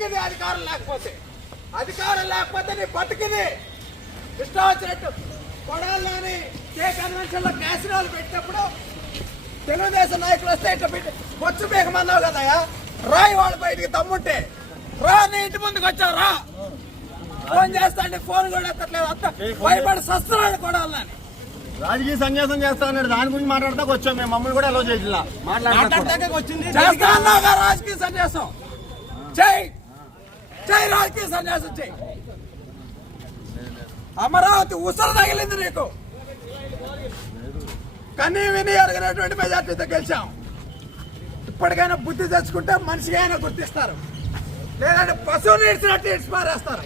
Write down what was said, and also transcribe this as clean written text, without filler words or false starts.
బతికిది అధికారం లేకపోతే నీ బతికిది. ఇష్టం వచ్చినట్టు కొడాలని కే కన్వెన్షన్ లో క్యాసినోలు పెట్టినప్పుడు తెలుగుదేశం నాయకులు వస్తే ఇట్లా పెట్టి వచ్చి బేగమన్నావు కదయా. రాయి వాళ్ళు బయటికి దమ్ముంటే రా, నీ ఇంటి ముందుకు వచ్చావు రా. ఫోన్ చేస్తా అంటే ఫోన్ కూడా ఎత్తట్లేదు. అంత భయపడి సస్తున్నాడు కొడాలని. రాజకీయ సన్యాసం చేస్తా అన్నాడు, దాని గురించి మాట్లాడతాకు వచ్చాం మేము. మమ్మల్ని కూడా ఎలా చేయాల చేస్తా అన్నావుగా రాజకీయ సన్యాసం. చెయ్యి రాజకీయ సన్యాసం చెయ్యి. అమరావతి ఉసలు తగిలింది నీకు. కనీ విని అడిగినటువంటి మెజార్టీతో గెలిచాం. ఇప్పటికైనా బుద్ధి తెచ్చుకుంటే మనిషిగా అయినా గుర్తిస్తారు, లేదంటే పశువుని ఇడిచినట్టు ఇడిచి పారేస్తారు.